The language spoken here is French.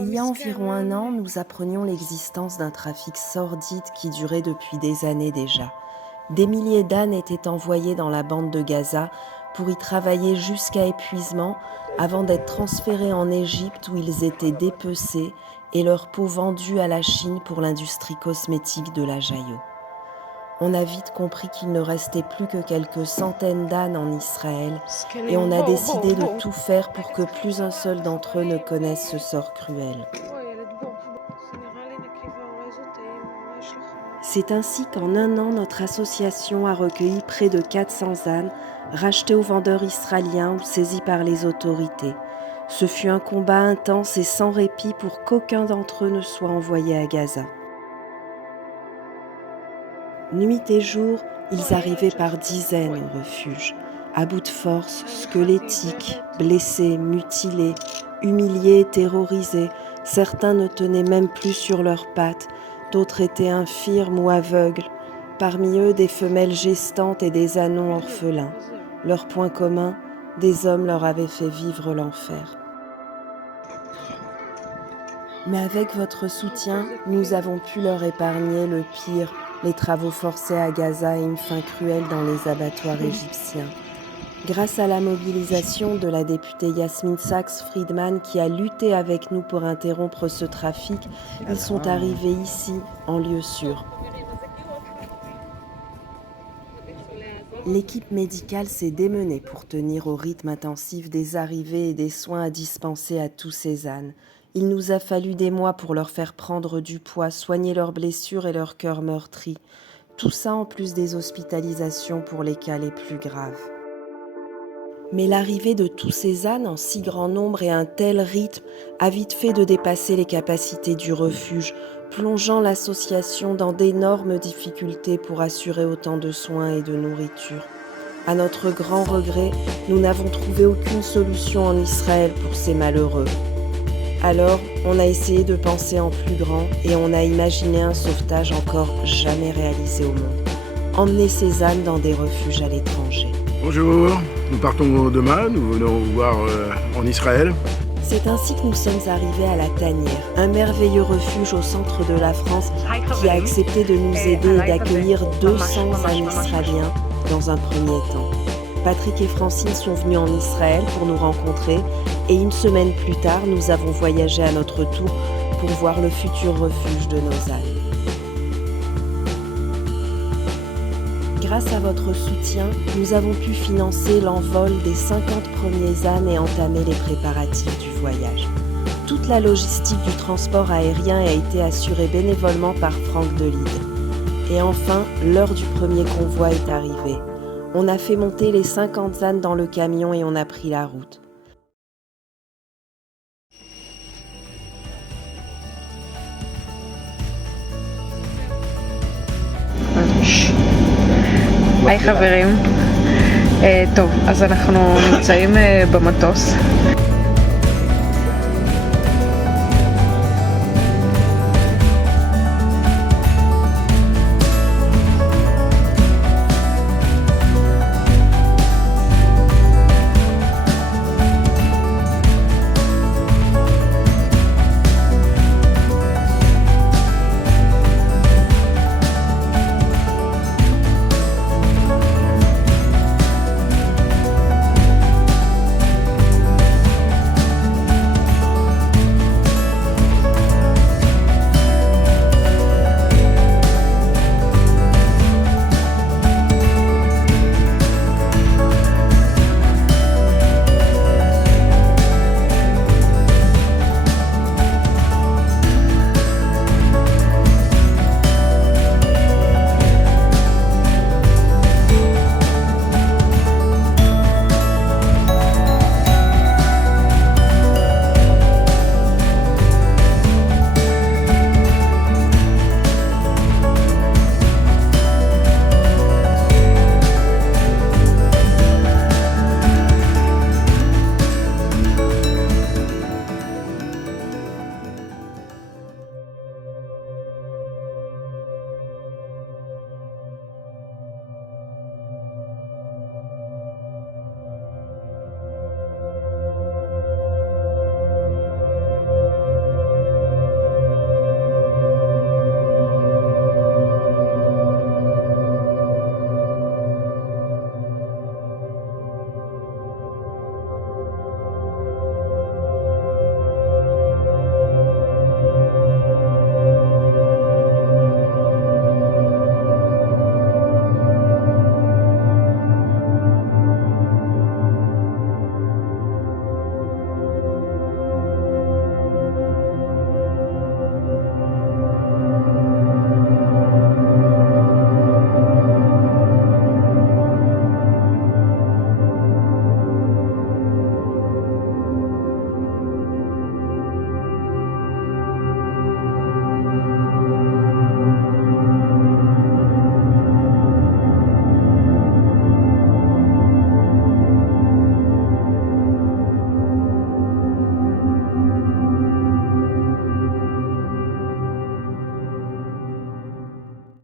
Il y a environ un an, nous apprenions l'existence d'un trafic sordide qui durait depuis des années déjà. Des milliers d'ânes étaient envoyés dans la bande de Gaza pour y travailler jusqu'à épuisement avant d'être transférés en Égypte où ils étaient dépecés et leur peau vendue à la Chine pour l'industrie cosmétique de la Jaillot. On a vite compris qu'il ne restait plus que quelques centaines d'ânes en Israël et on a décidé de tout faire pour que plus un seul d'entre eux ne connaisse ce sort cruel. C'est ainsi qu'en un an, notre association a recueilli près de 400 ânes, rachetés aux vendeurs israéliens ou saisis par les autorités. Ce fut un combat intense et sans répit pour qu'aucun d'entre eux ne soit envoyé à Gaza. Nuit et jour, ils arrivaient par dizaines au refuge, à bout de force, squelettiques, blessés, mutilés, humiliés, terrorisés. Certains ne tenaient même plus sur leurs pattes, d'autres étaient infirmes ou aveugles. Parmi eux, des femelles gestantes et des ânons orphelins. Leur point commun, des hommes leur avaient fait vivre l'enfer. Mais avec votre soutien, nous avons pu leur épargner le pire, les travaux forcés à Gaza et une faim cruelle dans les abattoirs égyptiens. Grâce à la mobilisation de la députée Yasmine Sachs-Friedman qui a lutté avec nous pour interrompre ce trafic, ils sont arrivés ici, en lieu sûr. L'équipe médicale s'est démenée pour tenir au rythme intensif des arrivées et des soins à dispenser à tous ces ânes. Il nous a fallu des mois pour leur faire prendre du poids, soigner leurs blessures et leurs cœurs meurtris. Tout ça en plus des hospitalisations pour les cas les plus graves. Mais l'arrivée de tous ces ânes en si grand nombre et un tel rythme a vite fait de dépasser les capacités du refuge, plongeant l'association dans d'énormes difficultés pour assurer autant de soins et de nourriture. À notre grand regret, nous n'avons trouvé aucune solution en Israël pour ces malheureux. Alors, on a essayé de penser en plus grand et on a imaginé un sauvetage encore jamais réalisé au monde. Emmener ces ânes dans des refuges à l'étranger. Bonjour, nous partons demain, nous venons vous voir en Israël. C'est ainsi que nous sommes arrivés à La Tanière, un merveilleux refuge au centre de la France qui a accepté de nous aider et d'accueillir 200 ânes israéliens dans un premier temps. Patrick et Francine sont venus en Israël pour nous rencontrer et une semaine plus tard, nous avons voyagé à notre tour pour voir le futur refuge de nos ânes. Grâce à votre soutien, nous avons pu financer l'envol des 50 premiers ânes et entamer les préparatifs du voyage. Toute la logistique du transport aérien a été assurée bénévolement par Franck Delide. Et enfin, l'heure du premier convoi est arrivée. On a fait monter les 50 ânes dans le camion et on a pris la route. היי חברים, טוב, אז אנחנו נמצאים במטוס